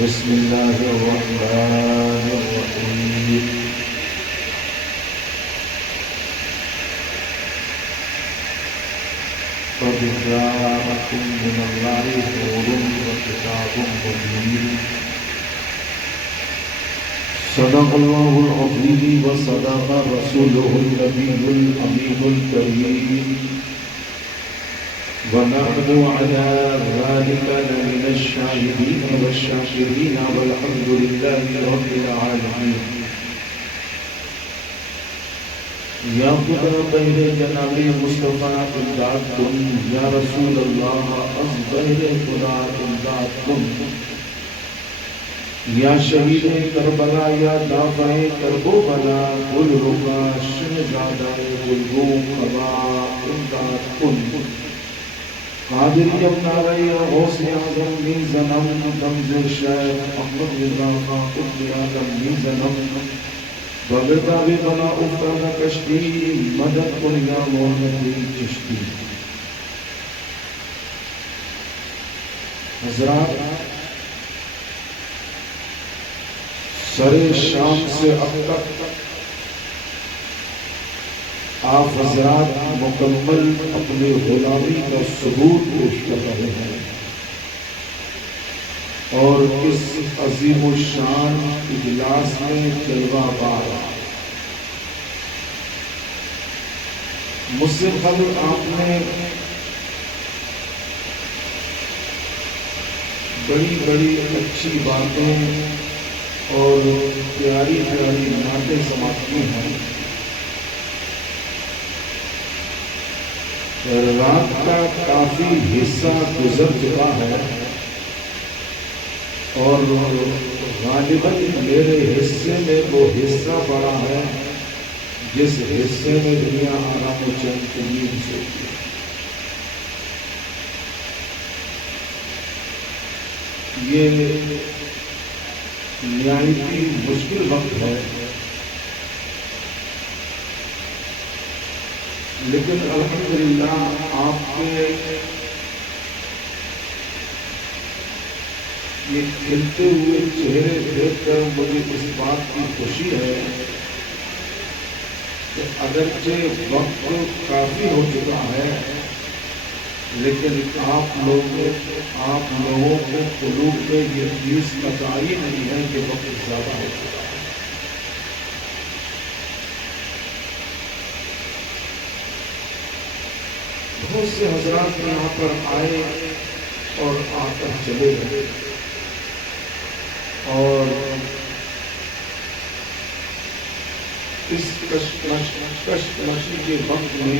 بسم الله الرحمن الرحيم قد جاءكم من الله نور وكتاب مبين صدق الله العظيم وصدق رسوله النبي الأمين الكريم ونحن على ذلك لمن الشاهدين والشاكرين والحمد لله رب العالمين یا خدا بہر جناب مصطفیٰ امداد کن، یا رسول اللہ از بہر خدا امداد کن، یا شہید کربلا یا دافع کرب و بلا گل ربا شہزادہ گلگون خبا امداد کن، قادری ابناوی غوث اعظم می زنم دمز شیخ احمد رضا خان قطب اعظم می زنم بغدا بھی بنا افتادہ کشتی مدد کن یا محمدی چشتی. حضرات، سر شام سے اب تک آپ حضرات مکمل اپنے غلامی کا ثبوت پیش کر رہے ہیں اور اس عظیم الشان اجلاس میں جلوہ بار مجھ سے قبل آپ نے بڑی بڑی اچھی باتیں اور پیاری پیاری نعتیں سماعت کی ہیں. رات کا کافی حصہ گزر چکا ہے اور غالباً میرے حصے میں وہ حصہ پڑا ہے جس حصے میں دنیا آرام و چین امید سے. یہ نہایتی مشکل وقت ہے، لیکن الحمدللہ آپ کے یہ کھلتے ہوئے چہرے دیکھ کر مجھے اس بات کی خوشی ہے کہ اگرچہ وقت کافی ہو چکا ہے لیکن آپ لوگوں کے قلوب میں یہ چیز قطعی نہیں ہے کہ وقت زیادہ ہو چکا ہے. بہت سے حضرات یہاں پر آئے اور آ کر چلے گئے اور اس کشمکشی کے وقت میں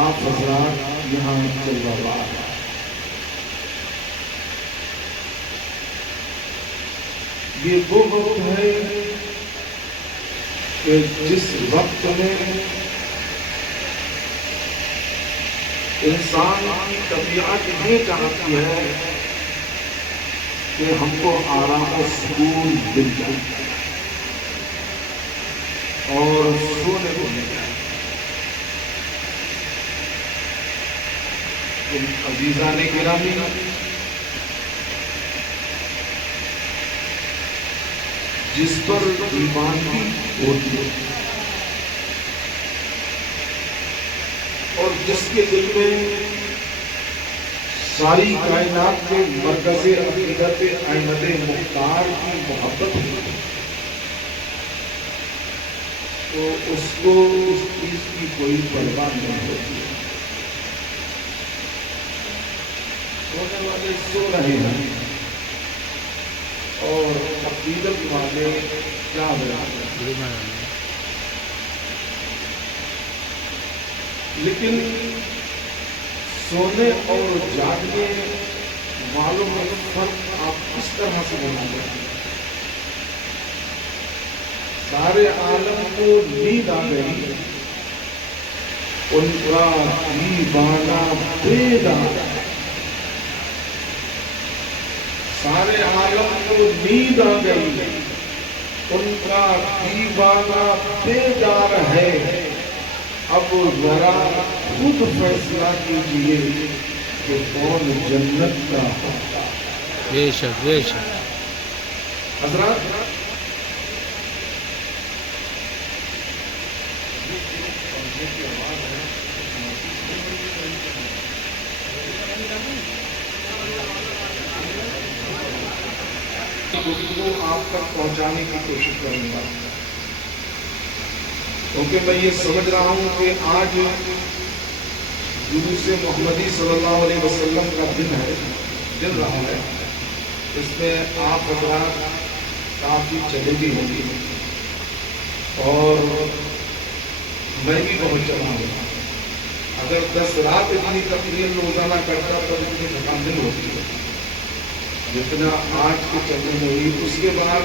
آپ حضرات یہاں چلوا بار. یہ وہ وقت ہے کہ جس وقت میں انسان کی طبیعت یہ چاہتی ہے کہ ہم کو آرام و سکون مل جائے اور سونے کو مل جائے. عزیزان گرامی، جس پر دیوانگی ہوتی ہے اور جس کے دل میں ساری کائنات کے مرکز عقیدت احمد مختار کی محبت ہے تو اس کو اس چیز کی کوئی پرواہ نہیں ہوتی. سونے والے سو رہے ہیں اور عقیدت والے جاگ رہے ہیں، لیکن سونے اور جاگنے والوں میں فرق آپ کس طرح سے بنا لیں؟ سارے عالم کو نیند آ گئی، ان کا دیوانہ بیدار. سارے عالم کو نیند آ گئی، ان کا دیوانہ بیدار ہے. اب ذرا خود فیصلہ کیجیے کہ کون جنت کا بے شک بے شک حضرات گفتگو آپ تک پہنچانے کی کوشش کروں گا، کیونکہ میں یہ سمجھ رہا ہوں کہ آج جلوس محمدی صلی اللہ علیہ وسلم کا دن رہا ہے، اس میں آپ حضرات کافی چلے بھی ہوں گی اور میں بھی بہت چلا ہوں۔ اگر 10 رات اتنی تقریر روزانہ کرتا تو اتنی تھکان دن ہوتی ہے جتنا آج کے چلنے میں ہوئی، اس کے بعد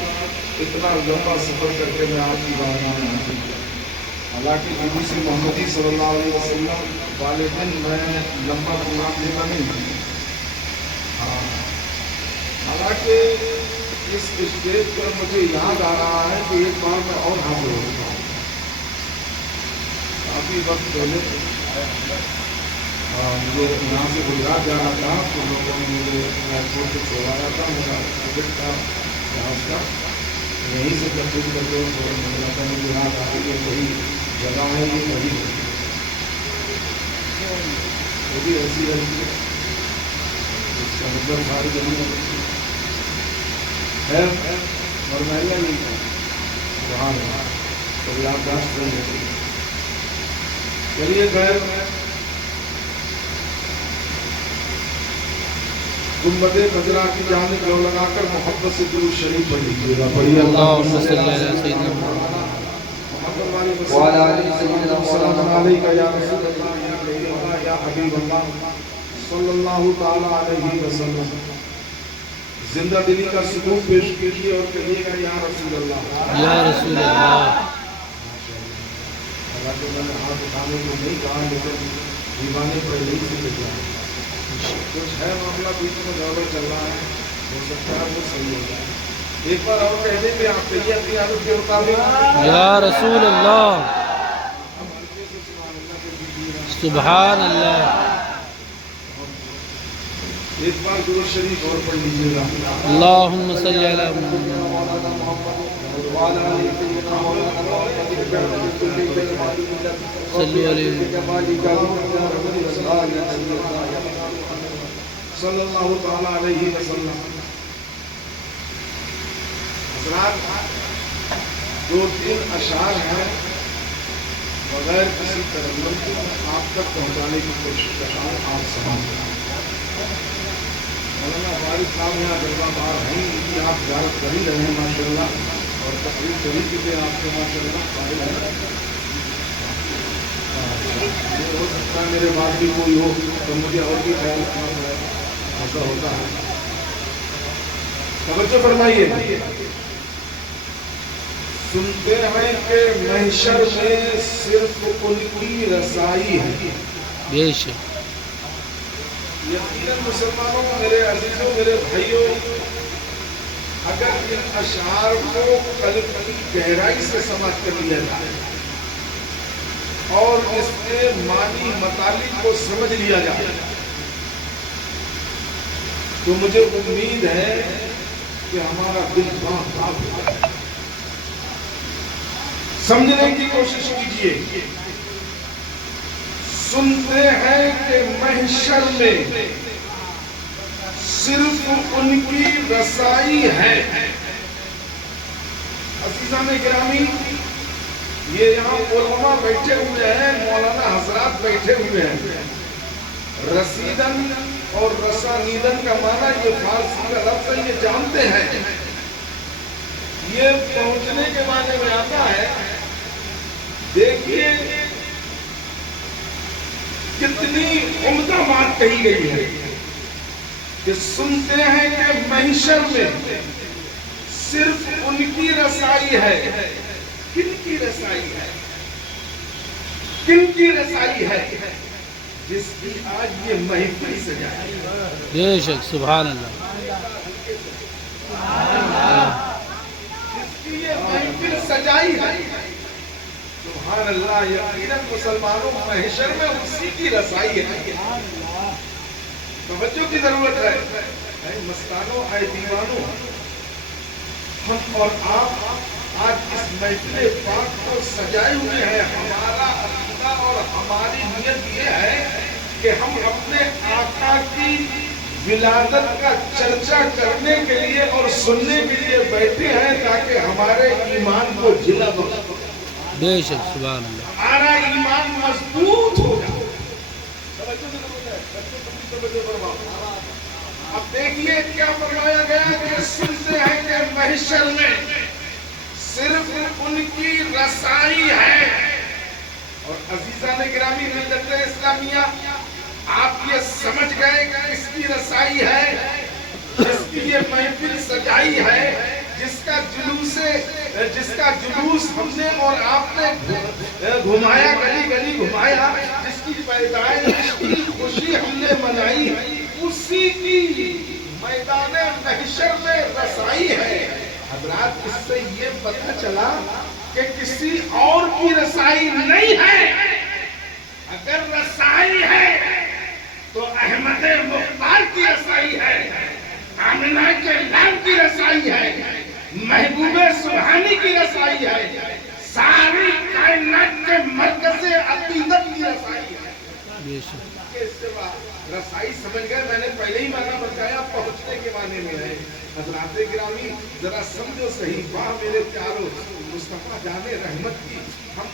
اتنا لمبا سفر کر کے میں آج کی بارگاہ میں حاضر ہوا۔ حالانکہ جلوس محمدی صلی اللہ علیہ وسلم والے دن میں لمبا پروگرام دیتا نہیں ہوں، حالانکہ اس اسٹیج پر مجھے یاد آ رہا ہے کہ ایک بار میں اور حاضر ہو چکا ہوں، کافی وقت پہلے مجھے یہاں سے گجرات جانا تھا تو لوگوں نے مجھے ایئرپورٹ سے چھوڑایا تھا، میرا ٹکٹ تھا جہاز کا، یہیں سے تبدیل کر کے مجھے لگتا ہے مجھے یاد آ رہی ہے وہی جگہ ہے، یہ وہی وہ بھی ایسی رہتی ہے اس کا مطلب ساری جگہ ہے اور میں نہیں وہاں کبھی آپ داشت نہیں ہوتی۔ چلیے خیر، گنبد خضرا کی جانب رو لگا کر محبت سے درود شریف پڑھ لیجیے گا۔ پڑھیے اللہم صلی علی سیدنا وعلی آلہ سیدنا السلام علیکہ یا رسول اللہ یا حبیب اللہ صلی اللہ تعالی علیہ وسلم۔ زندہ دلی کا سکون پیش کیجیے اور کہیے گا یا رسول اللہ یا رسول اللہ۔ حالانکہ میں نے ہاتھ اٹھانے کو نہیں کہا لیکن دیوانے پہلے ہی سے بجا کچھ ہے معاملہ بیچ میں گڑبڑ چل رہا ہے، ہو سکتا ہے وہ صحیح ہو جائے۔ ایک بار اور کہہ دیں کہ آپ کہیے اپنی عادت کے مطابق یا رسول اللہ سبحان اللہ۔ ایک بار درود شریف اور پڑھ لیجیے گا۔ اللہم صلی علی محمد صلی علیہ صلی اللہ تعالی علیہ وسلم۔ حضرات 2-3 اشعار ہیں بغیر کسی ترنم کے میں آپ تک پہنچانے کی کوشش کر رہا ہوں، آپ سمجھ۔ مولانا فارغ صاحب یہاں جلوہ بار ہیں، ان کی آپ زیارت کر ہی رہے ہیں ماشاءاللہ، اور تقریر کری کی تھے آپ کے ماشاءاللہ فارغ ہے۔ ہو سکتا ہے میرے بعد بھی کوئی ہو تو مجھے اور بھی خیال رکھنا ہے، ایسا ہوتا ہے۔ توجہ فرمائیے، سنتے ہیں کہ محشر میں صرف ان کی رسائی ہے۔ بے شک یقیناً مسلمانوں، میرے عزیزوں، میرے بھائیوں، اگر ان اشعار کو قلب کی گہرائی سے سمجھ کر لیا جائے اور اس کے معنی مطالب کو سمجھ لیا جائے تو مجھے امید ہے کہ ہمارا دل باغ ہو جائے۔ سمجھنے کی کوشش کیجیے۔ سنتے ہیں کہ محشر میں صرف ان کی رسائی ہے۔ عزیزان گرامی، یہ یہاں علماء بیٹھے ہوئے ہیں، مولانا حضرات بیٹھے ہوئے ہیں۔ رسیدن اور رسانیدن کا معنی یہ فارسی کا لفظ ہے، یہ جانتے ہیں۔ یہ پہنچنے کے معنی میں آتا ہے۔ دیکھیے کتنی عمدہ بات کہی گئی ہے کہ سنتے ہیں کہ محشر میں صرف ان کی رسائی ہے۔ کن کی رسائی ہے؟ کن کی رسائی ہے؟ جس کی آج یہ محفل سجائی ہے۔ بے شک سبحان اللہ۔ جس کی یہ محفل سجائی ہے، سبحان اللہ، یقیناً مسلمانوں محشر میں اسی کی رسائی ہے۔ توجہ کی ضرورت ہے۔ اے مستانوں، اے دیوانوں، ہم اور آپ آج اس محفل پاک کو سجائے ہوئے ہیں. ہمارا عقیدہ اور ہماری نیت یہ ہے کہ ہم اپنے آقا کی ولادت کا چرچا کرنے کے لیے اور سننے کے لیے بیٹھے ہیں تاکہ ہمارے ایمان کو جلا بخش. بے شک سبحان اللہ. ہمارا ایمان مضبوط ہو جائے. اب دیکھیے کیا فرمایا گیا کہ سنتے ہیں کہ محشر میں صرف ان کی رسائی ہے. اور عزیزان گرامی ملت اسلامیہ، آپ یہ سمجھ گئے کہ اس کی رسائی ہے جس کی یہ محفل سجائی ہے، جس کا جلوس ہم نے اور آپ نے گھمایا، گلی گلی گھمایا، جس کی پیدائش کی خوشی ہم نے منائی، اسی کی میدان محشر میں رسائی ہے. حضرات، اس سے یہ پتہ چلا کہ کسی اور کی رسائی نہیں ہے. اگر رسائی ہے تو احمد مختار کی رسائی ہے، آمنہ کے لال کی رسائی ہے، محبوب سبحانی کی رسائی ہے، ساری کائنات کے مرکز عقیدت کی رسائی ہے. بے شک اس سے رسائی سمجھ گئے، میں نے پہلے ہی معنی بتایا، پہنچنے کے معنی میں ہے. حضرات گرامی ذرا سمجھو صحیح. واہ میرے پیارو، مصطفیٰ جان رحمت کی ہم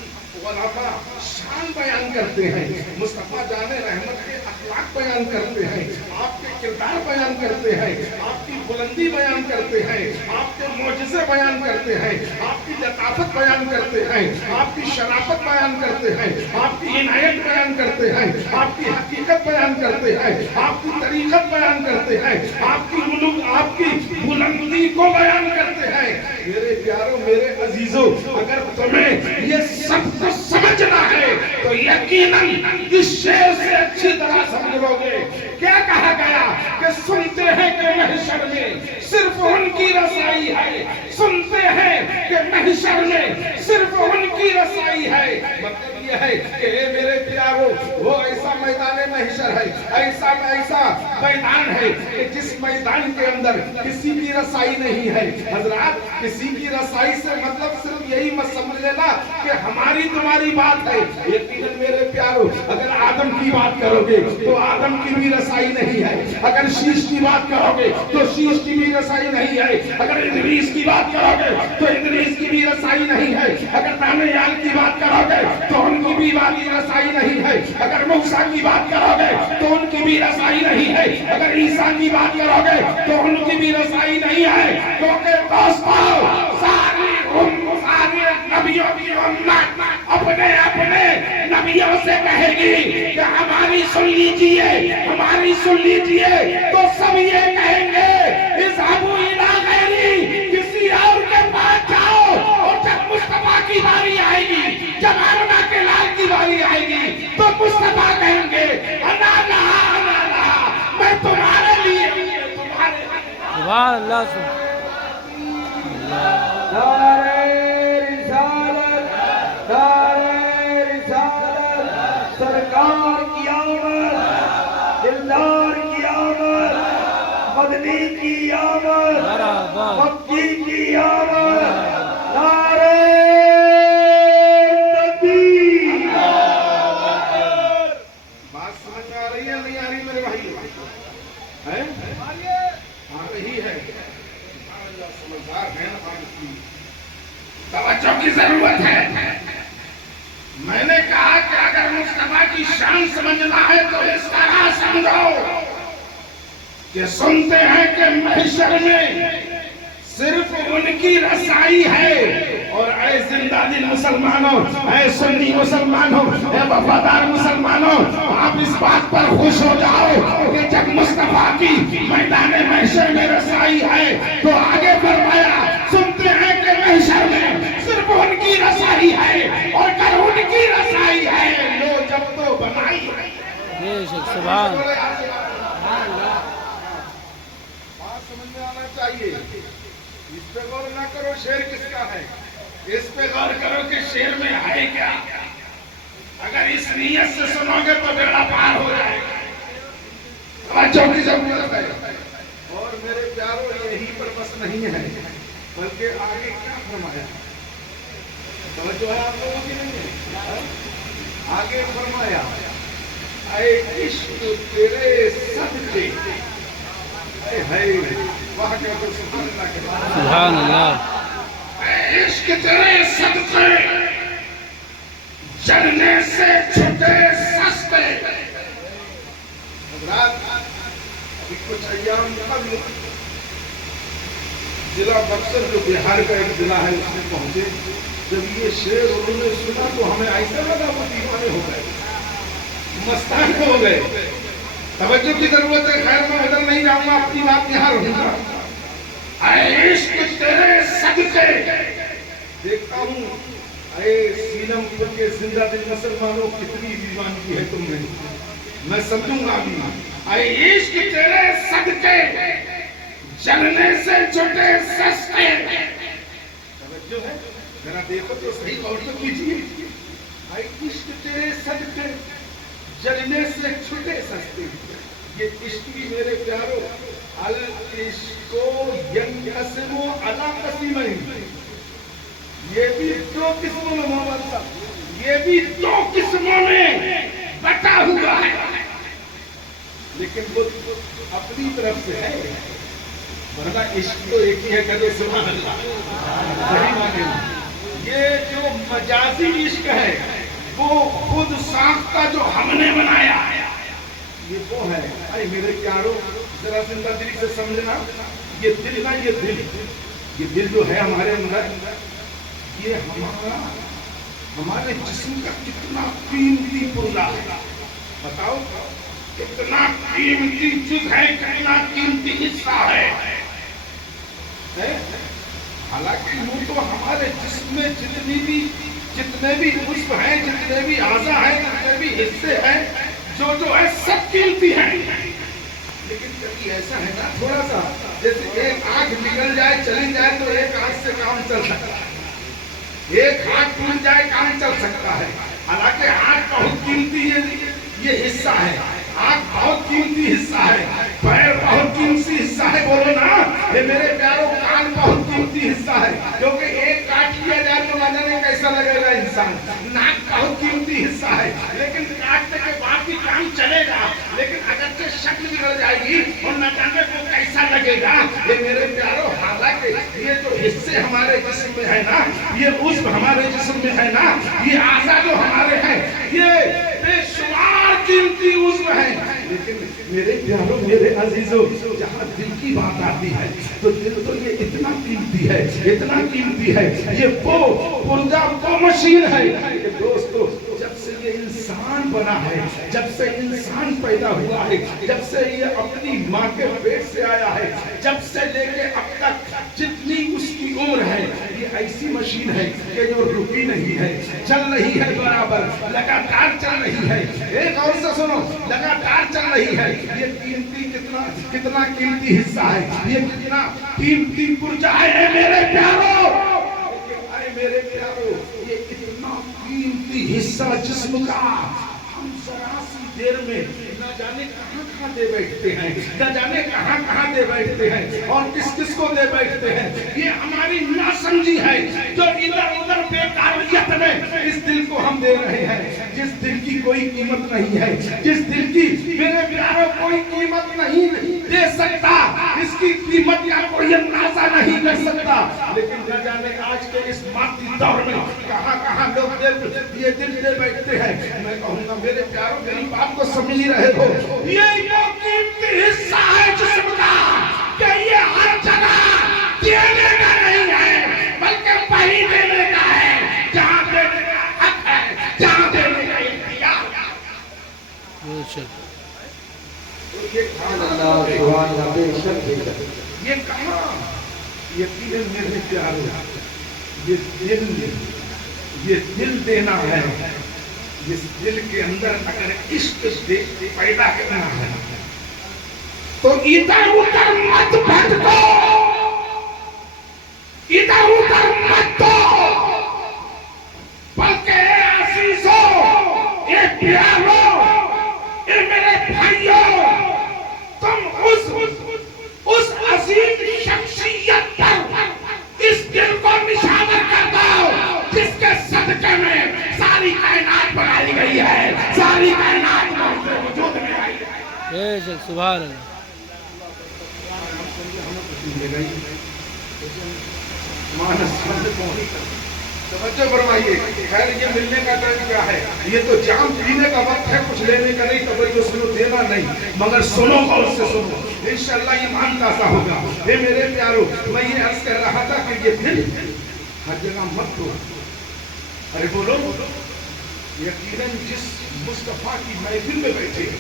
علماء شان بیان کرتے ہیں، مصطفیٰ جان رحمت کے اخلاق بیان کرتے ہیں، آپ کے کردار بیان کرتے ہیں، آپ کی بلندی بیان کرتے ہیں، آپ کے معجزے بیان کرتے ہیں، آپ کی لطافت بیان کرتے ہیں، آپ کی شرافت بیان کرتے ہیں، آپ کی عنایت بیان کرتے ہیں، آپ کی حقیقت بیان کرتے ہیں، آپ کی طریقت بیان کرتے ہیں، آپ کی بلندی کو بیان کرتے ہیں. میرے پیاروں، میرے عزیزوں، اگر تمہیں یہ سب کچھ سمجھنا ہے تو یقیناً اس شعر سے اچھی طرح سمجھ لو گے. کیا کہا گیا کہ سنتے ہیں کہ محشر میں صرف ان کی رسائی ہے، سنتے ہیں کہ محشر میں صرف ان کی رسائی ہے. مطلب یہ ہے کہ اے میرے پیارو، وہ ایسا میدان محشر ہے، ایسا میدان ہے کہ جس میدان کے اندر کسی کی رسائی نہیں ہے. حضرات، کسی کی رسائی سے مطلب صرف یہی مت سمجھ لینا کہ ہماری تمہاری بات ہے. یقیناً میرے پیارو، اگر آدم کی بات کرو گے تو آدم کی بھی رسائی نہیں ہے. اگر شیش کی بات کرو گے تو شیش کی بھی رسائی نہیں ہے. اگر ادریس کی بات کرو گے تو ادریس کی بھی رسائی نہیں ہے. اگر دانیال کی بات کرو گے تو ان کی بھی بات کی رسائی نہیں ہے. اگر موسیٰ کی بات کرو گے تو ان کی بھی رسائی نہیں ہے. اگر عیسیٰ کی بات کرو گے تو ان کی بھی رسائی نہیں ہے. کیونکہ دوستو، ساری نبیوں کی امت اپنے نبیوں سے کہے گی کہ ہماری سن لیجئے، ہماری سن لیجئے. تو سب یہ کہیں گے اذهبوا الى غیری، کسی اور کے پاس جاؤ. اور جب مصطفیٰ کی باری آئے گی، جب آمنہ کے لال کی باری آئے گی، تو مصطفیٰ کہیں گے انا لہا، میں تمہارے لیے تمہارے. سبحان اللہ. سرکار کی آمد، دلدار کی آمد، مدنی کی آمد، مکی کی آمد. نعرہ تکبیر. بات سمجھ میں آ رہی ہے نہیں آ رہی میرے بھائی؟ آ رہی ہے. سمجھدار ہے نا. توجہ کی ضرورت ہے. میں نے کہا کہ اگر مصطفیٰ کی شان سمجھنا ہے تو اس طرح سمجھو کہ سنتے ہیں کہ محشر میں صرف ان کی رسائی ہے. اور اے زندہ دل مسلمانوں، اے سنی مسلمانوں، اے وفادار مسلمانوں، آپ اس بات پر خوش ہو جاؤ کہ جب مصطفیٰ کی میدان محشر میں رسائی ہے تو آگے فرمایا سنتے ہیں کہ محشر میں صرف ان کی رسائی ہے. اور اگر ان کی رسائی ہے لو جب تو بنائی ہے. بے شک سبحان. بات سمجھ میں آنا چاہیے. اس پہ غور نہ کرو شعر کس کا ہے، اس پہ غور کرو کہ شعر میں ہے کیا. اگر اس نیت سے سنو گے تو بیڑا پار ہو جائے گا. توجہ کی ضرورت ہے. اور نہیں ہے، بلکہ آگے کیا فرمایا؟ توجہ ہے آپ لوگوں کی نہیں ہے؟ آگے فرمایا اے عشق تیرے صدقے، اے ہے وہاں کیا تو سبحان اللہ کے سبحان اللہ اے عشق تیرے صدقے جلنے سے چھٹے سستے۔ حضرات ابھی کچھ ایام قبل ضلع بکسر جو بہار کا ایک ضلع ہے اس میں پہنچے، جب یہ شعر انہوں نے سنا تو ہمیں ایسا لگا وہ دیوانے ہو گئے، مستان ہو گئے۔ توجہ کی ضرورت ہے، خیر میں ادھر نہیں جاؤں گا، اپنی بات یہاں رہوں گا۔ اے عشق تیرے صدقے، دیکھتا ہوں اے سینم پور کے زندہ دل مسلمانوں کتنی دیوانگی ہے تم میں، میں سمجھوں گا بھی۔ اے عشق تیرے صدقے جلنے سے چھٹے سستے۔ توجہ ہے، ذرا دیکھو تو صحیح غور تو کیجیے۔ اے عشق تیرے صدقے جلنے سے چھٹے سستے، یہ عشق بھی میرے پیارو العشق ینقسم علی قسمین، یہ بھی دو قسموں میں محمد صاحب، یہ بھی دو قسموں میں بٹا ہوا ہے، لیکن وہ اپنی طرف سے ہے، ورنہ عشق تو ایک ہی ہے، کہتے سبحان اللہ صحیح معنی میں۔ یہ جو مجازی عشق ہے وہ خود ساختہ جو ہم نے بنایا یہ وہ ہے۔ اے میرے پیارو ذرا زندہ دلی سے سمجھنا، یہ دل نا، یہ دل جو ہے ہمارے اندر، یہ ہمارے جسم کا کتنا قیمتی پرزہ ہے، بتاؤ کتنا قیمتی چیز ہے، کتنا قیمتی حصہ ہے۔ حالانکہ وہ تو ہمارے جسم میں جتنے بھی عضو ہیں، جتنے بھی اعضاء ہیں، جتنے بھی حصے ہیں، جو ہے سب قیمتی ہیں، لیکن کبھی ایسا ہے نا تھوڑا سا جیسے ایک آنکھ نکل جائے چلی جائے تو ایک آنکھ سے کام چل سکتا ہے، ایک ہاتھ ٹوٹ جائے کام چل سکتا ہے، حالانکہ آنکھ بہت قیمتی یہ حصہ ہے، آنکھ بہت قیمتی حصہ ہے، پیر بہت قیمتی حصہ ہے، بولو نا یہ میرے پیاروں، کان بہت قیمتی حصہ ہے، کیونکہ ایک کاٹ لیا جائے تو نہ جانے کیسا لگے گا انسان، ناک بہت قیمتی حصہ ہے، لیکن کاٹنے کے بعد بھی کام چلے گا، لیکن اگرچہ شکل بگڑ جائے گی اور نہ جانے کو کیسا لگے گا۔ یہ میرے پیاروں حالانکہ یہ جو حصے ہمارے جسم میں ہے نا، یہ عضو ہمارے جسم میں ہے نا، یہ اعضاء جو ہمارے ہیں، یہ بے شمار قیمتی عضو ہیں، لیکن میرے پیاروں میرے عزیزوں جہاں دل کی بات آتی ہے تو دل تو یہ اتنا قیمتی ہے، اتنا قیمتی ہے، یہ وہ پرزہ وہ مشین ہے کہ دوستو جب سے یہ انسان بنا ہے، جب سے انسان پیدا ہوا ہے، جب سے یہ اپنی ماں کے پیٹ سے آیا ہے، جب سے لے کے اب تک جتنی اس کی عمر ہے، یہ ایسی مشین ہے کہ جو رکی نہیں ہے، چل رہی ہے برابر، لگاتار چل رہی ہے۔ ایک اور سے سنو، لگاتار چل رہی ہے، یہ قیمتی کتنا قیمتی حصہ ہے، یہ کتنا قیمتی پرزہ ہے میرے پیاروں، میرے پیاروں یہ اتنا قیمتی حصہ جسم کا ہم ذرا سی دیر میں نہ جانے کہاں دے بیٹھتے ہیں، نہ جانے کہاں دے بیٹھتے ہیں اور کس کو دے بیٹھتے ہیں۔ یہ ہماری ناسمجھی ہے جو ادھر ادھر بیکاریت میں اس دل کو ہم دے رہے ہیں، جس دل کی کوئی قیمت نہیں ہے، جس دل کی میرے پیاروں کوئی قیمت نہیں دے سکتا، اس کی قیمت کا کوئی اندازہ نہیں کر سکتا، لیکن نہ جانے آج کے اس مادی دور میں کہاں لوگ یہ دل دے بیٹھتے ہیں۔ میں کہوں گا میرے پیاروں میری بات کو سمجھ ہی رہے ہو، یہ وہ قیمتی حصہ ہے جسم کا کہ یہ ہر جگہ دینے کا نہیں ہے بلکہ وہیں دینے کا ہے جہاں دینے کا حق ہے، جہاں دینے کا اختیار ہے۔ یہ کہاں یقیناً میرے پیاروں یہ دل دینا ہے، اس دل کے اندر اگر عشق پیدا کرنا ہے تو ادھر ادھر مت بھٹکو، ادھر ادھر مت دو، بلکہ اے عزیزوں، اے پیاروں، اے میرے بھائیوں، تم اس عظیم شخصیت بے شک سبحان اللہ توجہ فرمائیے. خیر یہ ملنے کا ٹائم کیا ہے؟ یہ تو جام پینے کا وقت ہے، کچھ لینے کا نہیں. توجہ سنو، دینا نہیں، مگر سنو غور سے سنو، انشاءاللہ ایمان تازہ ہوگا. اے میرے پیارو، میں یہ عرض کر رہا تھا کہ یہ دل ہر جگہ مت دو. ارے بولو، یقیناً جس مصطفیٰ کی محفل میں بیٹھے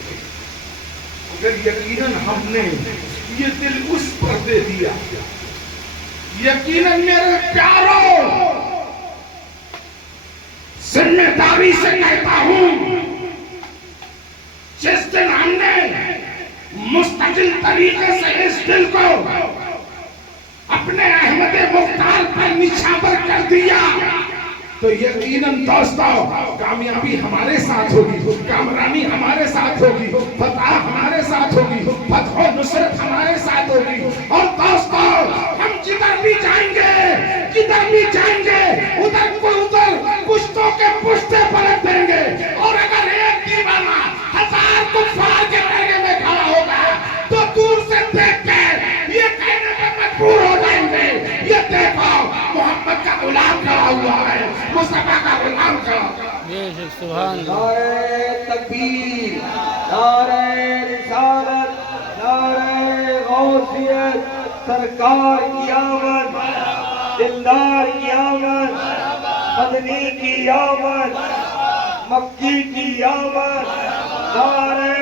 اگر یقیناً ہم نے یہ دل اس پر دے دیا، یقیناً میرے پیارو ذمہ داری سے کہتا ہوں، جس دن ہم نے مستقل طریقے سے اس دل کو اپنے احمد مختار پر نچھاور کر دیا تو یقیناً دوستو کامیابی ہمارے ساتھ ہوگی، کامرانی ہمارے ساتھ ہوگی، فتح ہمارے ساتھ ہوگی، فتح و نصرت ہمارے ساتھ ہوگی. اور دوستو ہم جدھر بھی جائیں گے ادھر پشتوں کے پشتے پلٹ دیں گے. اور اگر ایک دیوانہ 1000 کفار کے پیرے میں کھڑا ہوگا تو دور سے دیکھ کے یہ کہنے پر مجبور ہو جائیں گے، یہ دیکھو محمد کا غلام کھڑا ہوا ہے، مصطفیٰ کا غلام کھڑا ہوا ہے. بے شک سبحان اللہ نعرہ تکبیر، نعرہ رسالت، نعرہ غوثیت، سرکار کی آمد، دلدار کی آمد، مدنی کی آمد، مکی کی آمد. نعرہ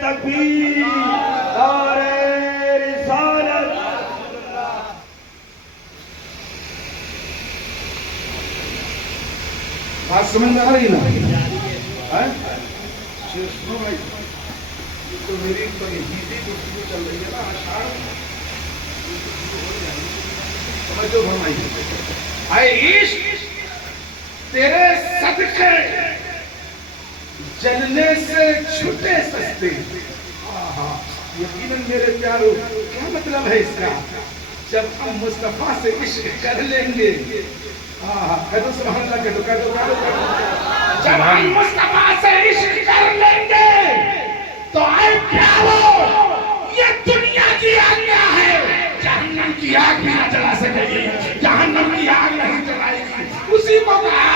تکبیر، نعرہ رسالت. بات سمجھ میں آ رہی نا؟ سنو بھائی، یہ تو میری ہندی گفتگو چل رہی ہے نا، اشعار توجہ فرمائیے. اے عشق تیرے صدقے جلنے سے چھٹے سستے. یقیناً میرے پیارو کیا مطلب ہے اس کا؟ جب ہم مصطفیٰ سے عشق کر لیں گے، کہہ دو سبحان اللہ، کہہ دو. جب ہم مصطفیٰ سے عشق کر لیں گے تو اے پیارو یہ دنیا کی آگ کیا ہے؟ جہنم کی آگ بھی نہ جلا سکے گی، جہنم کی آگ نہیں جلائے گی. اسی کو کہا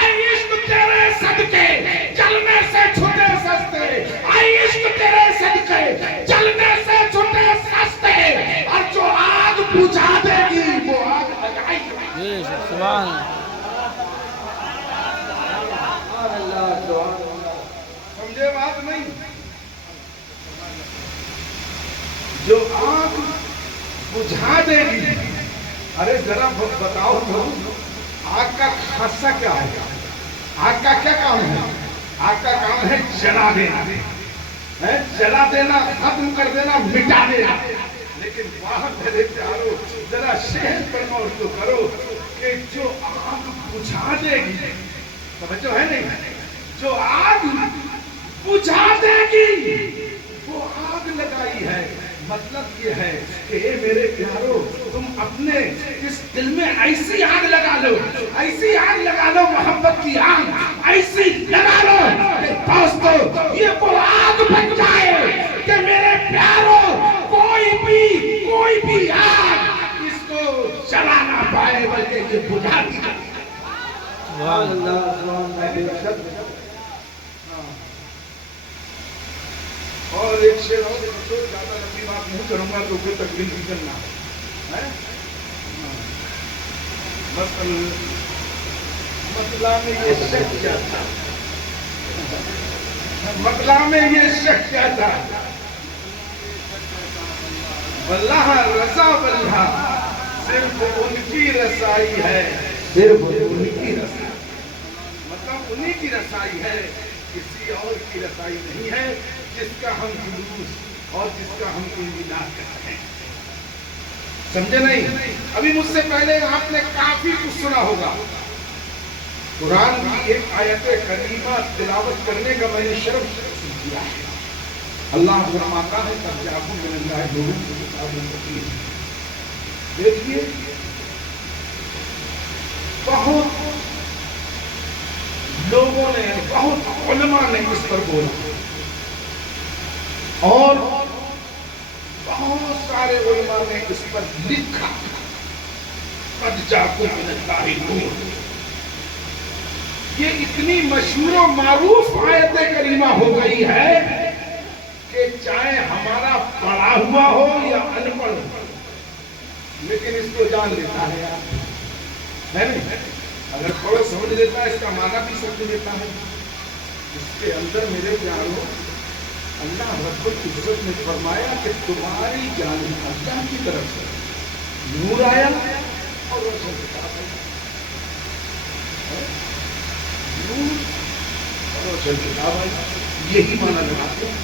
اے عشق تیرے صدقے جلنے سے چھٹے سستے، اے عشق تیرے صدقے جلنے سے چھٹے سستے. اور جو آگ بجھا دے گی وہ آگ لگائی گی. بے شک سبحان اللہ سمجھے بات نہیں؟ جو آگ بجھا دے گی. ارے ذرا بتاؤ تو آگ کا خاصہ کیا ہے؟ آگ کا کیا کام ہے؟ آگ کا کام ہے جلا دینا، جلا دینا، ختم کر دینا، مٹا دینا. لیکن وہاں میرے پیارو ذرا شہر پر غور تو کرو کہ جو آگ بجھا دے گی، سمجھو ہے نہیں، جو آگ بجھا دے گی وہ آگ لگائی ہے. مطلب یہ ہے کہ اے میرے پیارو تم اپنے اس دل میں ایسی آگ لگا لو، ایسی آگ لگا لو، محبت کی آگ ایسی لگا لو کہ دوستو یہ وہ آگ بن جائے کہ میرے پیارو کوئی بھی آگ اس کو جلا نہ پائے بلکہ یہ بجھاتی ہے. سبحان اللہ اور ایک شعر اور زیادہ لمبی بات نہیں کروں گا تو پھر تکمیل بھی کرنا ہے. مطلع میں یہ شک کیا تھا، مطلع میں یہ شک کیا تھا، واللہ رضا واللہ صرف ان کی رسائی ہے، صرف ان کی رسائی، مطلب انہی کی رسائی ہے، کسی اور کی رسائی نہیں ہے جس کا ہم جلوس اور جس کا ہم انجیلات کرتے ہیں. سمجھے نہیں؟ ابھی مجھ سے پہلے آپ نے کافی کچھ سنا ہوگا. قرآن کی ایک آیت کریمہ تلاوت کرنے کا میں نے شرف کیا ہے. اللہ فرماتا ہے تب جاکم من اللہ نور کتاب مبین. دیکھیے بہت لوگوں نے، بہت علماء نے اس پر بولا. اور بہت سارے علماء نے اس پر لکھا قد جاءکم من اللہ نور. یہ اتنی مشہور و معروف آیت کریمہ ہو گئی ہے کہ چاہے ہمارا پڑھا ہوا ہو یا ان پڑھ ہو لیکن اس کو جان لیتا ہے نہیں. اگر تھوڑا سمجھ لیتا ہے اس کا معنی بھی سمجھ لیتا ہے. اس کے اندر میرے پیاروں اللہ رب العزت نے فرمایا کہ تمہاری جانب اللہ کی طرف سے نور آیا اور روشن کتاب آئی. نور اور روشن کتاب آئی, یہی معنی لگاتے ہیں.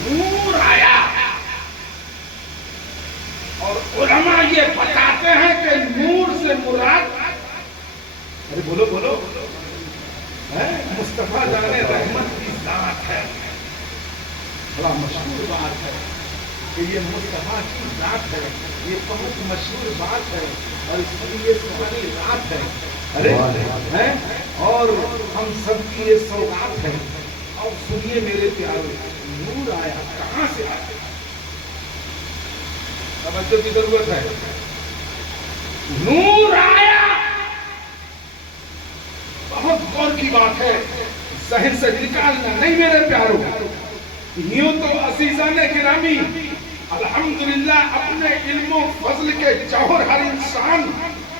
نور آیا اور علماء یہ بتاتے ہیں کہ نور سے مراد, ارے بولو بولو, مصطفیٰ جان رحمت کی ذات ہے. بڑا مشہور بات ہے کہ یہ مصطفیٰ کی ذات ہے, یہ بہت مشہور بات ہے اور اس کی یہ سبحانی رات ہے. ارے اور ہم سب کی یہ سوغات ہے. اور سنیے میرے پیارے, نور آیا کہاں سے آیا؟ توجہ کی ضرورت ہے. نور آیا بہت غور کی بات ہے, ذہن سے نکالنا نہیں میرے پیاروں. یوں تو عزیزان گرامی الحمدللہ اپنے علم و فضل کے جوہر ہر انسان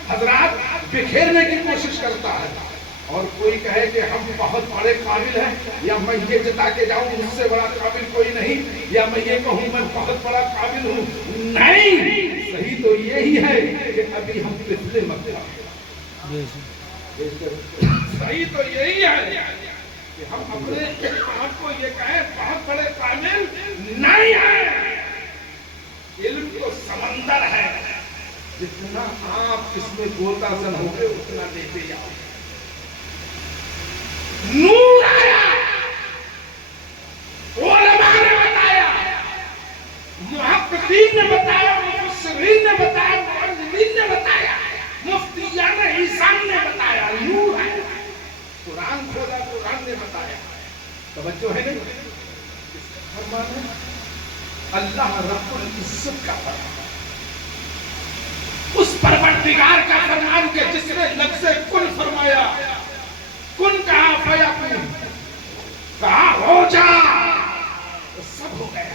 حضرات بکھیرنے کی کوشش کرتا ہے, اور کوئی کہے کہ ہم بہت بڑے قابل ہیں, یا میں یہ جتا کے جاؤں مجھ سے بڑا قابل کوئی نہیں, یا میں یہ کہوں میں بہت بڑا قابل ہوں. نہیں, صحیح تو یہی ہے کہ ابھی ہم پچھلے مکہ, صحیح تو یہی ہے کہ ہم اپنے آپ کو یہ کہیں بہت بڑے قابل نہیں ہیں. علم تو سمندر ہے, جتنا آپ اس میں گوتا زن ہو گے اتنا دیتے جاؤ. نور آیا, علماء نے بتایا, محققین نے بتایا, مفسرین نے بتایا, معلمین نے بتایا, مفتیان عیسان نے بتایا. نور آیا, قرآن کھولا, قرآن نے بتایا. توجہ ہے نہیں؟ اس کا فرمان ہے اللہ رب العزت کا فرمان, اس پروردگار کا فرمان کہ جس نے لفظ کن فرمایا, کن کہا فیکون, کہا ہو جا, تو سب ہو گیا.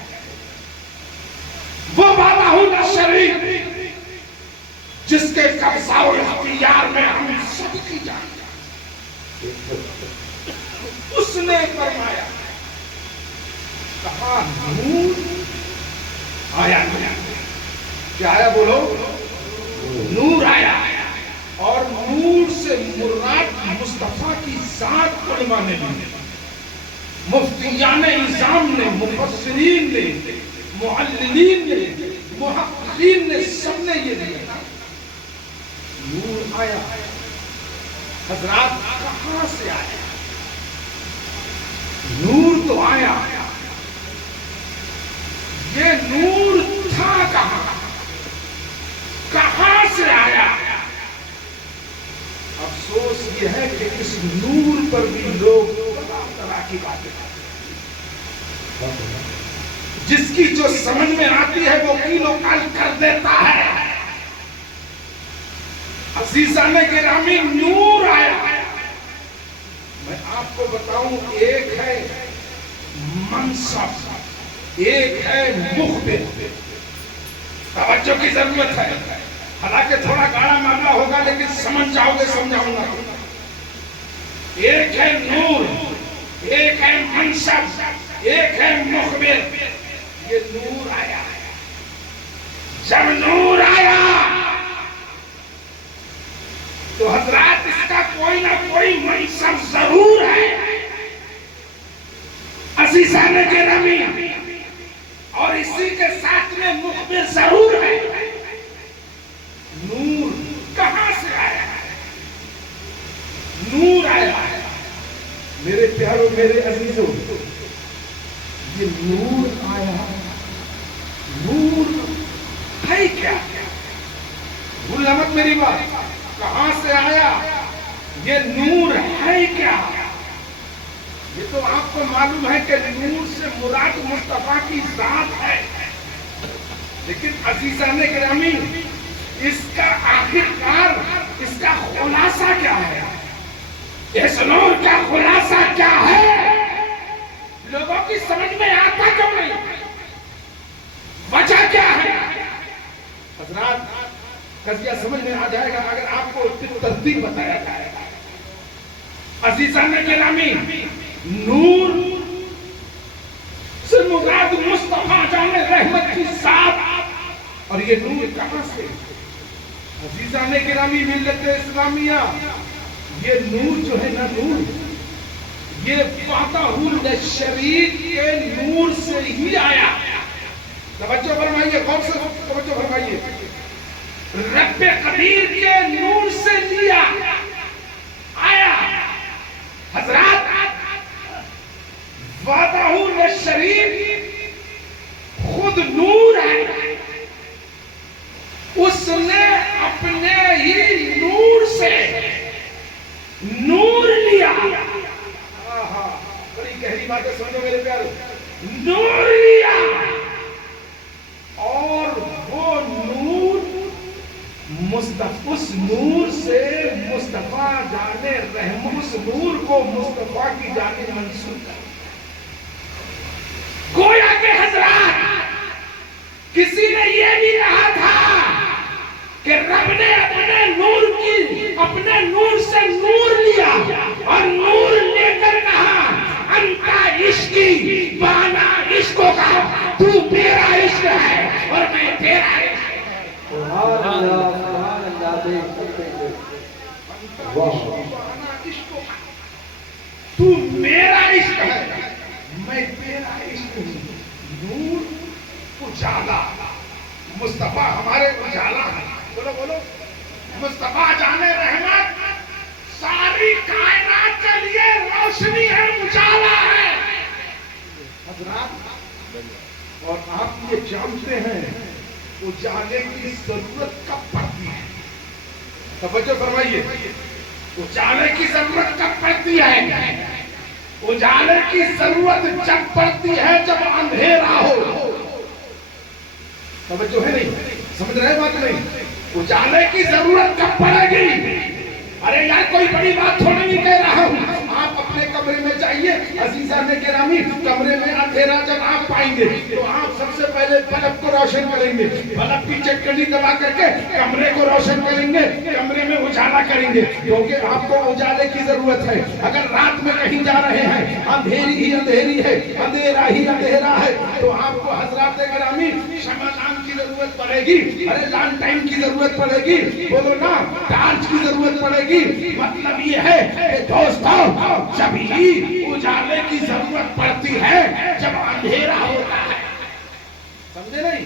وہ بابا ہوں شریف جس کے قبضہ و اختیار میں ہم سب کی جان, اس نے فرمایا, کہا نور آیا. کیا آیا بولو؟ نور آیا. اور نور سے مراد مصطفیٰ کی ذات علماء نے لی, مفتیان نظام نے, مفسرین نے, معلمین نے, محققین نے, سب نے یہ لیا. نور آیا. حضرات کہاں سے آیا؟ نور تو آیا, یہ نور تھا کہاں سے آیا؟ افسوس یہ ہے کہ اس نور پر بھی لوگ طرح کی باتیں کرتے ہیں, جس کی جو سمجھ میں آتی ہے وہ کیلو کال کر دیتا ہے. عزیزان گرامی, نور آیا. میں آپ کو بتاؤں, ایک ہے منصب, ایک ہے مخبر. توجہ کی ضرورت ہے, حالانکہ تھوڑا گاڑا معاملہ ہوگا لیکن سمجھ جاؤ گے, سمجھاؤں گا. ایک ہے نور, ایک ہے منصب, ایک ہے مخبر. یہ نور آیا. جب نور آیا تو حضرات اس کا کوئی نہ کوئی منصب ضرور ہے عزیزان گرامی, اور اسی کے ساتھ میں مخبر ضرور ہے. نور کہاں سے آیا؟ نور آیا. میرے پیاروں, میرے عزیزوں, یہ نور آیا. نور ہے کیا؟ بھولنا مت میری بات. کہاں سے آیا؟ یہ نور ہے کیا؟ یہ تو آپ کو معلوم ہے کہ نور سے مراد مصطفیٰ کی ذات ہے، لیکن عزیزان گرامی اس کا آخرکار، اس کا خلاصہ کیا ہے؟ اس نور کا خلاصہ کیا ہے؟ لوگوں کی سمجھ میں آتا کیوں نہیں؟ وجہ کیا ہے؟ حضرات قضیہ سمجھ میں آ جائے گا اگر آپ کو تصدیق بتایا جائے گا۔ عزیزان گرامی نور سے مراد مصطفیٰ جان رحمت کی ذات، اور یہ نور کہاں سے؟ عزیزان گرامی ملت اسلامیہ، یہ نور جو ہے نا، نور یہ فاتح الشریف کے نور سے ہی آیا۔ توجہ فرمائیے، غور سے توجہ فرمائیے، رب قدیر کے نور سے لیا آیا۔ حضرات فاتح الشریف خود نور ہے، اس نے اپنے ہی نور سے نور لیا۔ بڑی گہری باتیں سمجھو میرے پیارے، نور لیا، اور وہ نور اس نور سے مصطفیٰ جان رحمت، اس نور کو مصطفیٰ کی جانب منسوب کر، گویا کہ حضرات کسی نے یہ بھی کہا تھا کہ رب نے اپنے نور سے نور لیا اور نور لے کر کہا انتا عشقی بانا عشقوں کا، تو میرا عشق ہے اور میں تیرا عشق۔ سبحان اللہ، سبحان اللہ، تو میرا عشق ہے میں تیرا عشق ہوں۔ نور اجالا، مصطفیٰ ہمارے اجالا ہے، بولو بولو، مصطفیٰ جانے رحمت ساری کائنات کے لیے روشنی ہے، اجالا ہے۔ حضرات اور آپ یہ جانتے ہیں اجالے کی ضرورت کب پڑتی ہے؟ توجہ فرمائیے، اجالے کی ضرورت کب پڑتی ہے؟ اجالے کی ضرورت جب پڑتی ہے جب اندھیرا ہو۔ توجہ ہے نہیں؟ سمجھ رہے بات نہیں؟ اجالے کی ضرورت کب پڑے گی؟ ارے یار کوئی بڑی بات تھوڑی نہیں کہہ رہا ہوں، آپ اپنے کمرے میں جائیے عزیزان گرامی، کمرے میں اندھیرا جب آپ پائیں گے تو آپ سب سے پہلے بلب کو روشن کریں گے، بلب کی چٹکنی دبا کر کے کمرے کو روشن کریں گے، کمرے میں اجالا کریں گے، کیونکہ آپ کو اجالے کی ضرورت ہے۔ اگر رات میں کہیں جا رہے ہیں، اندھیری ہی اندھیری ہے، اندھیرا ہی اندھیرا ہے، تو آپ کو حضرات گرامی شمع لامپ کی ضرورت پڑے گی، ارے لانٹین کی ضرورت پڑے گی، بولو نا ٹارچ کی ضرورت پڑے گی۔ مطلب یہ ہے کہ دوستو جب ہی اجالے کی ضرورت پڑتی ہے جب اندھیرا ہوتا ہے، سمجھے نہیں؟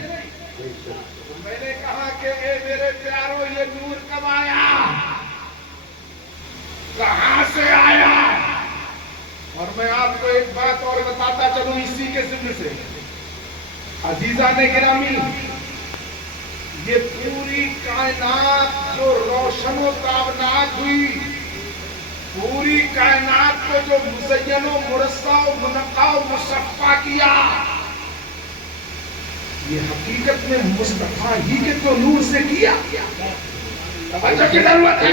میں نے کہا کہ اے میرے پیارو یہ نور کب آیا، کہاں سے آیا؟ اور میں آپ کو ایک بات اور بتاتا چلوں اسی کے ذمے سے، عزیزان گرامی یہ پوری کائنات جو روشن و تابناک ہوئی، پوری کائنات کو جو مزین و مرصع و منقع و مصفع کیا، یہ حقیقت میں مصطفیٰ ہی کے تو نور سے کیا۔ توجہ کی ضرورت ہے۔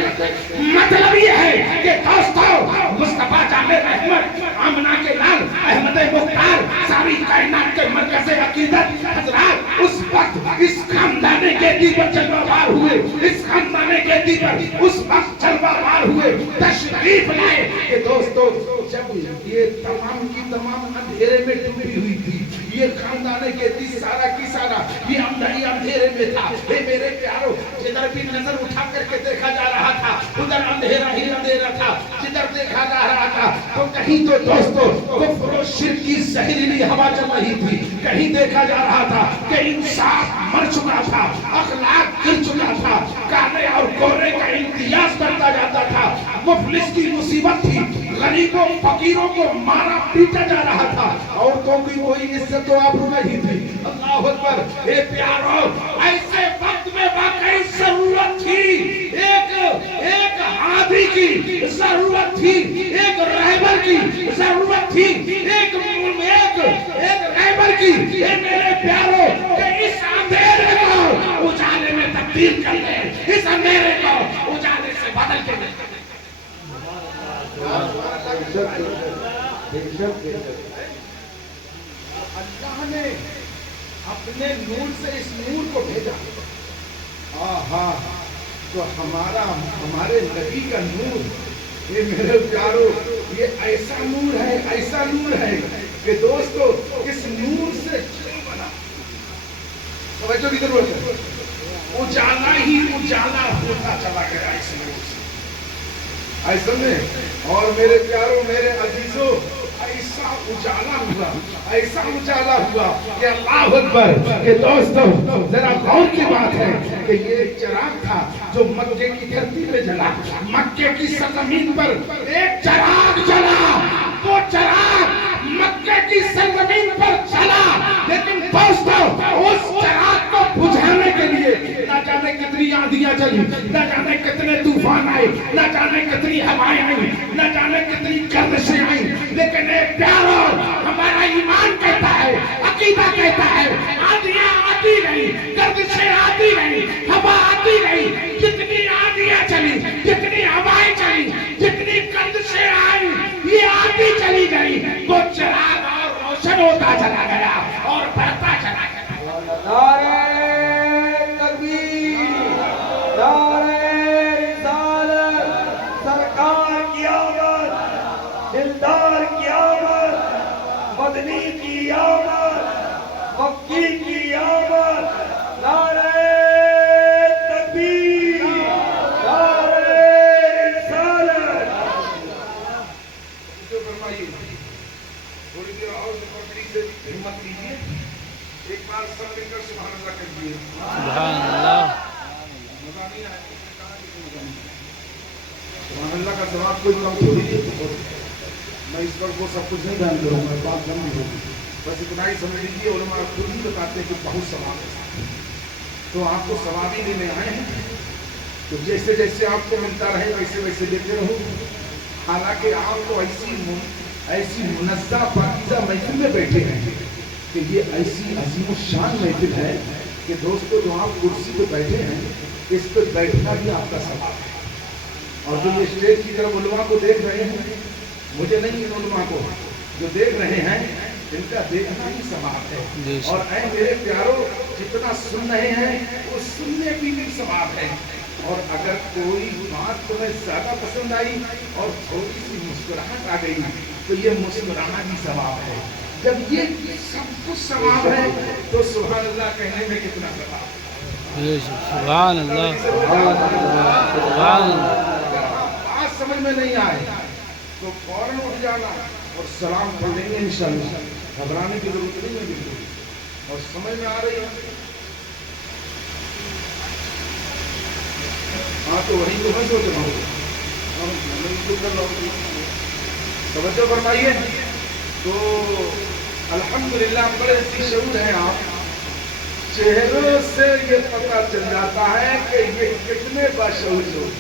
مطلب یہ ہے کہ دوستو مصطفیٰ جان رحمت، آمنہ کے لال، احمد مختار، ساری کائنات کے مرکز عقیدت، حضرات اس وقت اس خاندان گیتی پر جلوہ بار ہوئے، اس خاندان گیتی پر اس وقت جلوہ بار ہوئے، تشریف لائے کہ دوستو جب یہ تمام کی تمام اندھیرے میں ڈوبی ہوئی تھی، یہ خاندان گیتی سارا کی سارا یہ اندھیرے میں تھا، اے میرے پیارو جدھر بھی نظر اٹھا کر کے دیکھا جا رہا تھا ادھر اندھیرا ہی اندھیرا تھا، جدھر دیکھا جا رہا تھا تو کہیں تو دوستو کفر و شرک کی زہریلی ہوا چل رہی تھی، کہیں دیکھا جا رہا تھا کہ انصاف مر چکا تھا، اخلاق گر چکا تھا، کالے اور گورے کا امتیاز کرتا جاتا تھا، مفلس کی مصیبت تھی، غریبوں فقیروں کو مارا پیٹا جا رہا تھا، عورتوں کی کوئی عزت و آبرو نہیں تھی۔ اللہ اکبر، اے پیارو ایسے وقت میں واقعی ضرورت تھی ایک ہادی کی، ضرورت تھی ایک رہبر کی ضرورت تھی، ایک رہبر کی، اے میرے پیاروں، کہ اس اندھیرے کو اجالے میں تبدیل کر دے، اس اندھیرے کو اجالے سے بدل کے دے۔ اللہ نے اپنے نور سے اس نور کو بھیجا۔ آہا، تو ہمارے نبی کا نور، یہ میرے پیاروں، یہ ایسا نور ہے کہ دوستو اس نور سے جو بنا، توجہ کی ضرورت ہے، اجالا ہی اجالا ہوتا چلا گیا اس نور سے، ایسا میں۔ اور میرے پیاروں، میرے عزیزوں، ایسا اجالا ہوا کہ اللہ اکبر، کہ دوستو ذرا غور کی بات ہے کہ یہ چراغ تھا جو مکے کی دھرتی پہ جلا، مکے کی سرزمین پر ایک چراغ جلا، وہ چراغ مکے کی سرزمین پر چلا، لیکن دوستو اس چراغ کو بجھانے کے لیے نہ جانے کتنی آندھیاں چلی، نہ جانے کتنے طوفان آئے، نہ جانے کتنی ہوائیں آئیں، نہ جانے کتنی گردشیں آئیں، لیکن ایک پیارو ہمارا ایمان کہتا ہے، عقیدہ کہتا ہے، آندھیاں آتی رہی، گردشیں آتی رہی، ہوا آتی رہی، جتنی آندھیاں چلی، جتنی ہوائیں چلی، جتنی گردشیں آئیں، یہ آتی چلی گئی، وہ چراغ اور روشن ہوتا چلا گیا اور بڑھتا چلا گیا۔ نعرہ تکبیر، نعرہ رسالت، سرکار کی آمد، دلدار کی آمد، مدنی کی آمد، مکی کی آمد، نعرہ تکبیر، نعرہ رسالت۔ جو فرمائیے تھوڑی دیر اور پکڑی سے ہمت لیجیے، ایک بار سب مل کر سبحان اللہ کر دیے۔ سبحان اللہ۔ مزہ نہیں آیا، سبحان اللہ کا جواب کوئی کم تھوڑی ہے۔ میں اس پر وہ سب کچھ نہیں بیان کروں گا، بات لمبی ہوگی، بس اتنا ہی سمجھ لیجیے، علماء خود ہی بتاتے ہیں کہ بہت ثواب ہے، تو آپ کو ثواب ہی دینے آئے ہیں، تو جیسے جیسے آپ کو ملتا رہے ویسے ویسے دیتے رہو۔ حالانکہ آپ کو ایسی منزہ پاکیزہ محفل میں بیٹھے ہیں کہ یہ ایسی عظیم الشان محفل ہے کہ دوستو جو آپ کرسی پہ بیٹھے ہیں اس پہ بیٹھنا بھی آپ کا ثواب ہے۔ اور جو یہ اسٹیج کی طرف علماء کو دیکھ رہے ہیں، مجھے نہیں، ان علماء کو جو دیکھ رہے ہیں ان کا دیکھنا ہی ثواب ہے۔ اور اے میرے پیاروں، جتنا سن رہے ہیں وہ سننے کی بھی ثواب ہے۔ اور اگر کوئی بات تمہیں زیادہ پسند آئی اور تھوڑی سی مسکراہٹ آ گئی تو یہ مسکراہٹ بھی ثواب ہے۔ جب یہ سب کچھ ثواب ہے تو سبحان اللہ کہنے میں کتنا ثواب ہے۔ سبحان اللہ، سبحان اللہ۔ اگر بات سمجھ میں نہیں آئے تو فوراً اٹھ جانا اور سلام پڑھ لیں گے انشاءاللہ، گھبرانے کی ضرورت نہیں ہے بالکل۔ اور سمجھ میں آ رہی ہے ہاں تو وہی تو میں سوچ رہا ہوں، توجہ فرمائیے۔ تو الحمدللہ بڑے سی شعور ہیں آپ، چہروں سے یہ پتہ چل جاتا ہے کہ یہ کتنے باشعور لوگ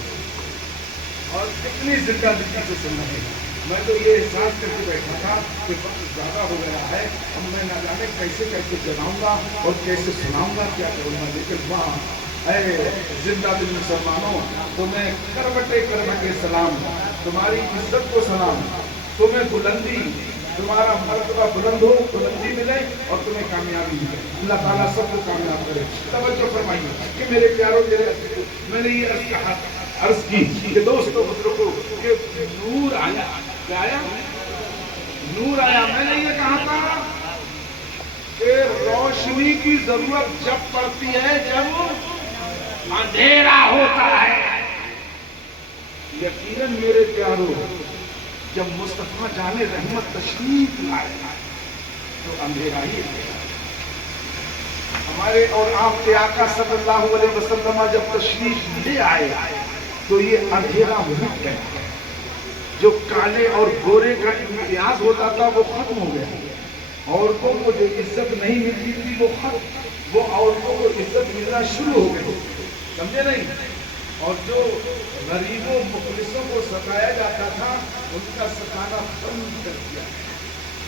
اور کتنی زندگی سے سن رہے ہیں۔ میں تو یہ احساس کر کے بیٹھا تھا کہ وقت زیادہ ہو گیا ہے، اب میں نہ جانے کیسے کیسے جلاؤں گا اور کیسے سناؤں گا، کیا کروں گا، لیکن وہاں اے زندہ دل مسلمانوں، تمہیں کروٹے کروٹے سلام، تمہاری عزت کو سلام، تمہیں بلندی، تمہارا مرتبہ بلند ہو، بلندی ملے اور تمہیں کامیابی ملے۔ اللہ تعالیٰ سب کو کامیاب کرے۔ توجہ فرمائیے کہ میرے پیاروں، میں نے یہ عرض کی کہ دوستو بزرگوں کہ نور آیا، کیا آیا؟ نور آیا۔ میں نے یہ کہا تھا کہ روشنی کی ضرورت جب پڑتی ہے جب اندھیرا ہوتا ہے۔ یقیناً میرے پیاروں، جب مصطفیٰ جان رحمت تشریف لائے تو اندھیرا ہی ہے۔ ہمارے اور آپ کے آقا صلی اللہ علیہ وسلم جب تشریف لے آئے تو یہ اندھیرا مٹ گیا، جو کالے اور گورے کا امتیاز ہوتا تھا وہ ختم ہو گیا، عورتوں کو جو عزت نہیں ملتی تھی وہ عورتوں کو عزت ملنا شروع ہو گئی، سمجھے نہیں؟ اور جو غریبوں مخلصوں کو ستایا جاتا تھا ان کا ستانا بند کر دیا ہے۔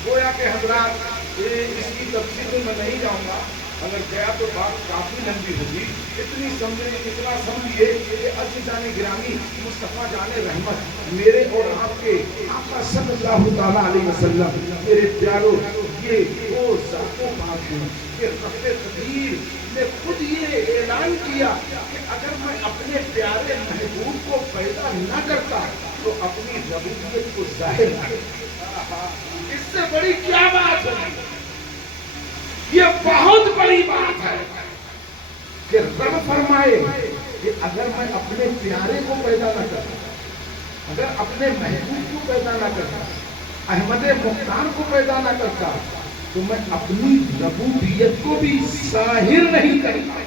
گویا کہ حضرات اس کی تفصیل میں نہیں جاؤں گا، اگر گیا تو بات کافی لمبی ہوگی۔ اتنی اتنا سمجھیے کہ عزیزان گرامی، مصطفیٰ جان رحمت میرے اور آپ کے آقا صلی اللہ تعالیٰ علیہ وسلم، میرے پیاروں، یہ وہ ذاتوں بات ہیں کہ رب قدیر نے خود یہ اعلان کیا کہ اگر میں اپنے پیارے محبوب کو پیدا نہ کرتا تو اپنی ربوبیت کو ظاہر نہ کرتا۔ اس سے بڑی کیا بات ہے؟ یہ بہت بڑی بات ہے کہ رب فرمائے کہ اگر میں اپنے پیارے کو پیدا نہ کرتا، اگر اپنے محبوب کو پیدا نہ کرتا، احمد مختار کو پیدا نہ کرتا، تو میں اپنی ربوبیت کو بھی ظاہر نہیں کرتا،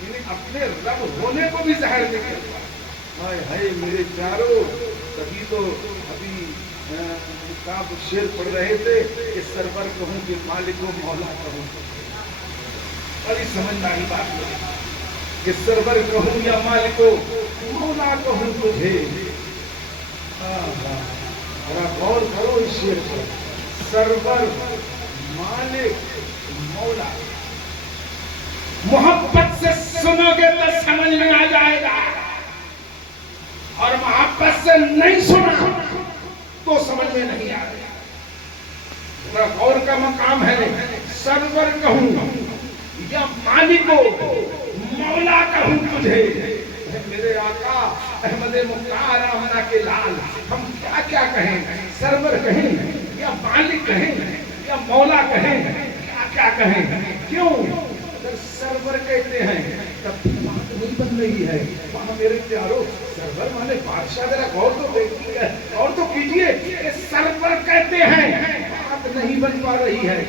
یعنی اپنے رب ہونے کو بھی ظاہر نہیں کرتا۔ ہائے ہائے میرے پیاروں، تبھی تو ابھی کتاب شعر پڑھ رہے تھے کہ سرور کہوں کہ مالک و مولا کہوں، بڑی سمجھداری بات ہے کہ سرور کہوں یا مالک و مولا کہوں تجھے۔ ذرا غور کرو اس شعر پر، سرور مالک مولا، محبت سے سنو گے تو سمجھ میں آ جائے گا، اور محبت سے نہیں سنا تو سمجھ میں نہیں آ رہا۔ ذرا غور کا مقام ہے، سرور کہوں یا مالک و مولا کہوں تجھے۔ میرے آقا احمد مختار آمنہ کے لال، ہم کیا کیا کہیں؟ سرور کہیں یا مالک کہیں یا مولا کہیں، کیا کیا کہیں؟ کیوں؟ اگر سرور کہتے ہیں تب بھی بات نہیں بن رہی ہے۔ وہاں میرے پیاروں، سرور مانے بادشاہ، ذرا غور تو دیکھیے، غور تو کیجیے کہ سرور کہتے ہیں بات نہیں بن پا رہی ہے،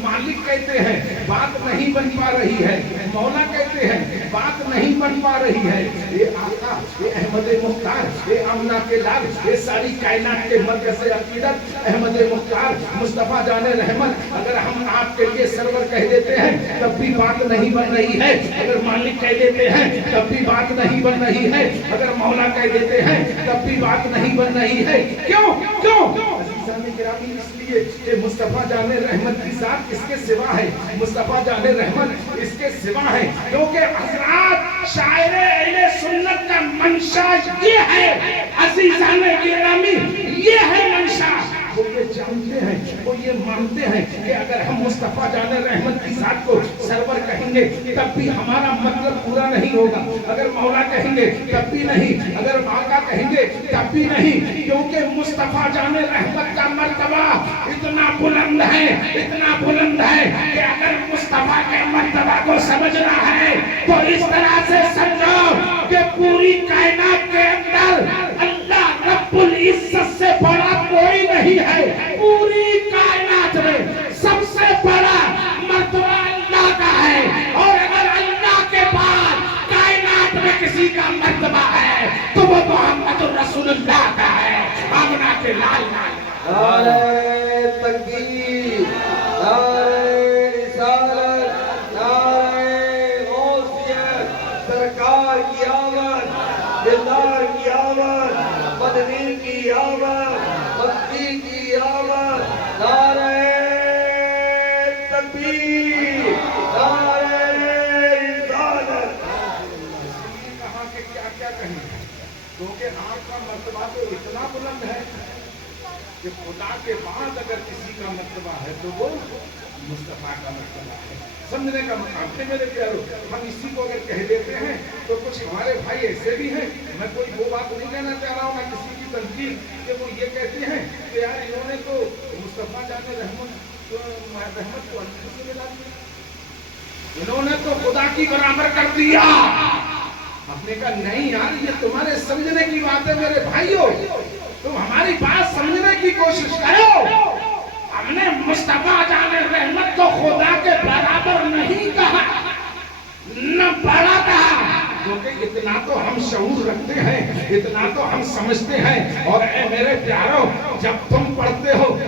مالک کہتے ہیں بات نہیں بن پا رہی ہے، مولا کہتے ہیں بات نہیں بن پا رہی ہے۔ یہ آقا، یہ احمد مختار، یہ آمنہ کے لال، یہ ساری کائنات کے مرکز عقیدت احمد مختار مصطفیٰ جان رحمت، اگر ہم آپ کے لیے سرور کہہ دیتے ہیں تب بھی بات نہیں بن رہی ہے، اگر مالک کہہ دیتے ہیں تب بھی بات نہیں بن رہی ہے، اگر مولا کہہ دیتے ہیں تب بھی بات نہیں بن رہی ہے۔ کیوں کیوں؟ عزیزان گرامی، اس لیے کہ مصطفیٰ جان رحمت کی ذات اس کے سوا ہے، مصطفیٰ جان رحمت اس کے سوا ہے، کیونکہ حضرات شاعر اہل سنت کا منشا یہ ہے، عزیزان گرامی یہ ہے منشا۔ وہ یہ جانتے ہیں، وہ یہ مانتے ہیں کہ اگر ہم مصطفیٰ جان رحمت کی ذات کو سرور کہیں گے تب بھی ہمارا مطلب پورا نہیں ہوگا، اگر مولا کہیں گے تب بھی نہیں، اگر آقا کہیں گے تب بھی نہیں، کیونکہ مصطفیٰ جان رحمت کا مرتبہ اتنا بلند ہے، اتنا بلند ہے کہ اگر مصطفیٰ کے مرتبہ کو سمجھنا ہے تو اس طرح سے سمجھو کہ پوری کائنات کے اندر اللہ رب العزت سے بڑا کوئی نہیں ہے، پوری کائنات میں سب سے بڑا مرتبہ اللہ کا ہے، اور اگر اللہ کے بعد کائنات میں کسی کا مرتبہ ہے تو وہ محمد رسول اللہ کا ہے، آمنہ کے لال۔ نعرہ تکبیر، نعرہ رسالت، نعرہ غوثیت، سرکار کی آمد، دلدار کی آمد، مدنی کی آمد، مکی کی آمد، نعرہ تکبیر، نعرہ رسالت۔ کہا کہ کیا کیا کہیں، کیونکہ آپ کا مرتبہ تو اتنا بلند ہے کہ خدا کے بعد اگر کسی کا مرتبہ ہے تو وہ مصطفیٰ کا مرتبہ ہے، سمجھنے کا مقام ہے میرے پیاروں۔ ہم اسی کو اگر کہہ دیتے ہیں تو کچھ ہمارے بھائی ایسے بھی ہیں، میں کوئی وہ بات نہیں کہنا چاہ رہا ہوں، میں کسی کی تنقید کہ وہ یہ کہتے ہیں کہ یار انہوں نے تو مصطفیٰ جان رحمت کو اللہ سے ملا دیا، انہوں نے تو خدا کی برابر کر دیا۔ ہم نے کہا نہیں یار، یہ تمہارے سمجھنے کی بات ہے میرے بھائیوں، تم ہماری بات سمجھنے کی کوشش کرو۔ ہم نے مصطفیٰ جان رحمت کو خدا کے برابر نہیں کہا، نہ بڑا کہا، کیونکہ اتنا تو ہم شعور رکھتے ہیں، اتنا تو ہم سمجھتے ہیں۔ اور اے میرے پیاروں، جب تم پڑھتے ہو